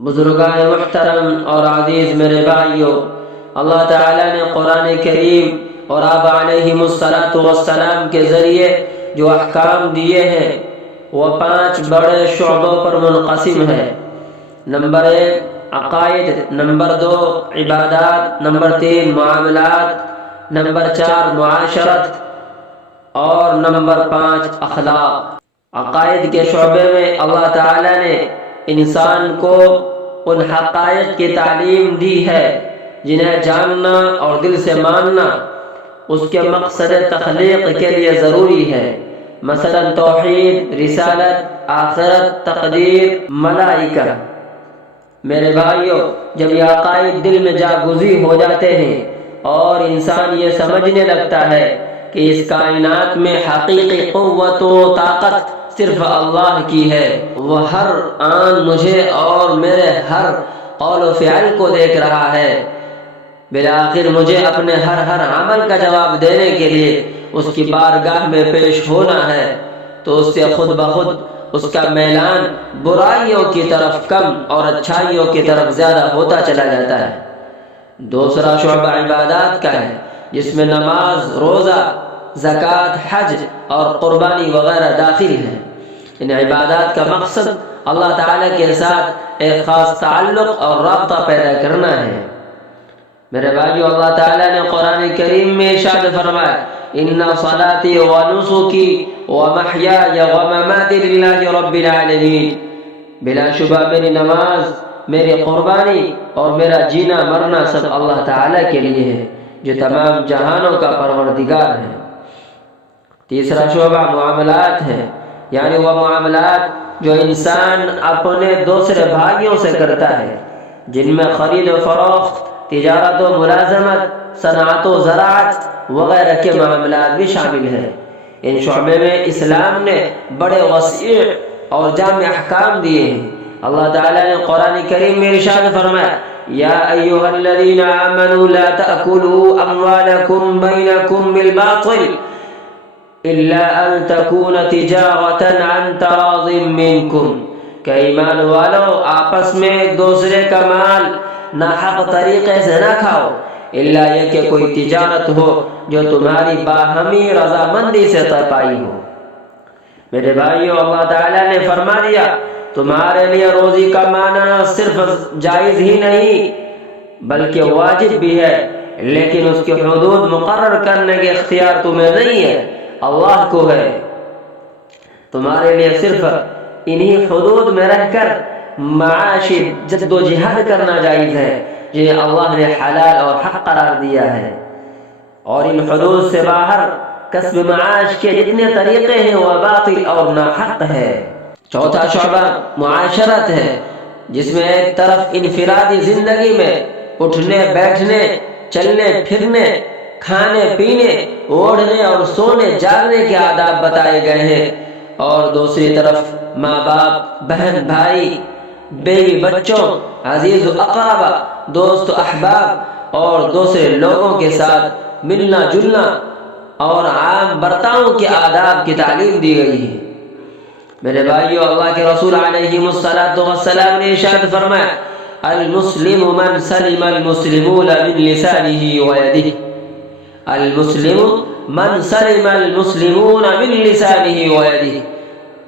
بزرگان محترم اور عزیز میرے بھائیوں، اللہ تعالیٰ نے قرآن کریم اور آبا علیہم السلام کے ذریعے جو احکام دیے ہیں وہ 5 بڑے شعبوں پر منقسم ہے۔ نمبر 1 عقائد، نمبر 2 عبادات، نمبر 3 معاملات، نمبر 4 معاشرت اور نمبر 5 اخلاق۔ عقائد کے شعبے میں اللہ تعالیٰ نے انسان کو ان حقائق کی تعلیم دی ہے جنہیں جاننا اور دل سے ماننا اس کے مقصد تخلیق کے لیے ضروری ہے، مثلا توحید، رسالت، آخرت، تقدیر، ملائکہ۔ میرے بھائیوں، جب یہ عقائد دل میں جاگزی ہو جاتے ہیں اور انسان یہ سمجھنے لگتا ہے کہ اس کائنات میں حقیقی قوت و طاقت صرف اللہ کی ہے، وہ ہر آن مجھے اور میرے ہر قول و فعل کو دیکھ رہا ہے، بالآخر مجھے اپنے ہر عمل کا جواب دینے کے لیے اس کی بارگاہ میں پیش ہونا ہے، تو اس سے خود بخود اس کا میلان برائیوں کی طرف کم اور اچھائیوں کی طرف زیادہ ہوتا چلا جاتا ہے۔ دوسرا شعبہ عبادات کا ہے، جس میں نماز، روزہ، زکوٰۃ، حج اور قربانی وغیرہ داخل ہیں۔ ان عبادات کا مقصد اللہ تعالیٰ کے ساتھ ایک خاص تعلق اور رابطہ پیدا کرنا ہے۔ میرے بھائیو، اللہ تعالیٰ نے قرآن کریم میں ارشاد فرمایا، ان صلاتی و نسکی و محیای و مماتی للہ رب العالمین، بلا شبہ میری نماز، میری قربانی اور میرا جینا مرنا سب اللہ تعالیٰ کے لیے ہے جو تمام جہانوں کا پروردگار ہے۔ تیسرا شعبہ معاملات ہے، یعنی وہ معاملات جو انسان اپنے دوسرے بھائیوں سے کرتا ہے، جن میں خرید و فروخت، تجارت و ملازمت، صنعت و زراعت وغیرہ کے معاملات بھی شامل ہیں۔ ان شعبے میں اسلام نے بڑے وسیع اور جامع احکام دیے ہیں۔ اللہ تعالیٰ نے قرآن کریم میں ارشاد فرمایا، یا ایھا الذین آمنوا لا تأکلوا اموالکم بینکم بالباطل الا ان تکون تجارۃ عن تراض منکم، کہ ایمان والو آپس میں ایک دوسرے کا مال ناحق طریقے سے نہ کھاؤ، الا یہ کہ کوئی تجارت ہو جو تمہاری باہمی رضامندی سے طے پائی ہو۔ میرے بھائیو، اللہ تعالیٰ نے فرما دیا، تمہارے لیے روزی کمانا صرف جائز ہی نہیں بلکہ واجب بھی ہے، لیکن اس کی حدود مقرر کرنے کے اختیار تمہیں نہیں ہے، اللہ کو ہے۔ تمہارے لیے صرف انہی حدود میں رہ کر معاشی جد و جہاد کرنا جائز ہے جنہیں اللہ نے حلال اور حق قرار دیا ہے، اور ان حدود سے باہر کسب معاش کے جتنے طریقے ہیں وہ باطل اور ناحق ہے۔ چوتھا شعبہ معاشرت ہے، جس میں ایک طرف انفرادی زندگی میں اٹھنے بیٹھنے، چلنے پھرنے، کھانے پینے، اوڑھنے اور سونے جاگنے کے آداب بتائے گئے ہیں، اور دوسری طرف ماں باپ، بہن بھائی، بیوی بچوں، عزیز و اقربا، دوست و احباب اور دوسرے لوگوں کے ساتھ ملنا جلنا اور عام برتاؤ کے آداب کی تعلیم دی گئی ہے۔ میرے بھائیو، اللہ کے رسول علیہ السلام نے ارشاد فرمایا، المسلم من سلم المسلمون من لسانه ويده، المسلم من سلم المسلمون من لسانه ويده،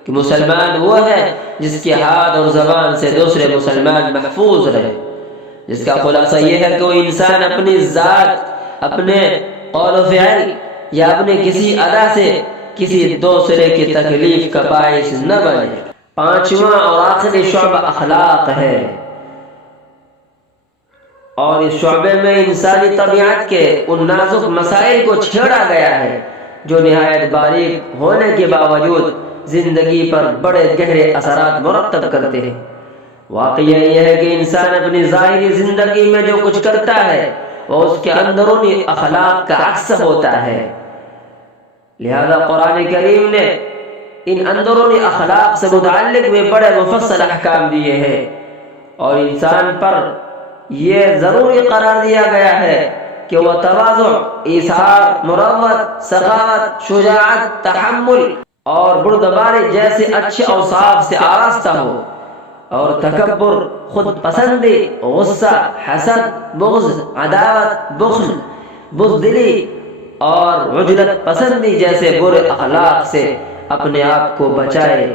کہ مسلمان وہ ہے جس کے ہاتھ اور زبان سے دوسرے مسلمان محفوظ رہے۔ جس کا خلاصہ یہ ہے کہ وہ انسان اپنی ذات، اپنے قول و فعل یا اپنے کسی ادا سے کسی دوسرے کی تکلیف کا باعث نہ بنے۔ پانچواں اور آخری شعبہ اخلاق ہے، اور اس شعبے میں انسانی طبیعت کے ان نازک مسائل کو چھیڑا گیا ہے جو نہایت باریک ہونے کے باوجود زندگی پر بڑے گہرے اثرات مرتب کرتے ہیں۔ واقعہ یہ ہے کہ انسان اپنی ظاہری زندگی میں جو کچھ کرتا ہے وہ اس کے اندرونی اخلاق کا عکس ہوتا ہے، لہذا قرآن کریم نے ان اندرونی اخلاق سے متعلق بھی بڑے مفصل احکام دیے ہیں، اور انسان پر یہ ضروری قرار دیا گیا ہے کہ وہ تواضع، ایثار، مروت، سخاوت، شجاعت، تحمل اور بردباری جیسے اچھے اوصاف سے آراستہ ہو، اور تکبر، خود پسندی، غصہ، حسد، بغض، عداوت، بخل، بزدلی اور عجلت پسندی جیسے برے اخلاق سے اپنے آپ کو بچائے۔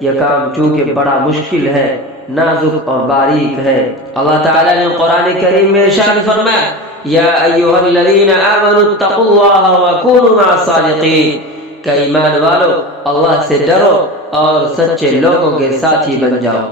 یہ کام چونکہ بڑا مشکل ہے، نازک اور باریک ہے۔ اللہ تعالیٰ نے قرآن کریم میں ارشاد فرمایا، یا ایھا الذین آمنوا اتقوا اللہ وکونوا مع الصادقین، کہ ایمان والو اللہ سے ڈرو اور سچے لوگوں کے ساتھی بن جاؤ۔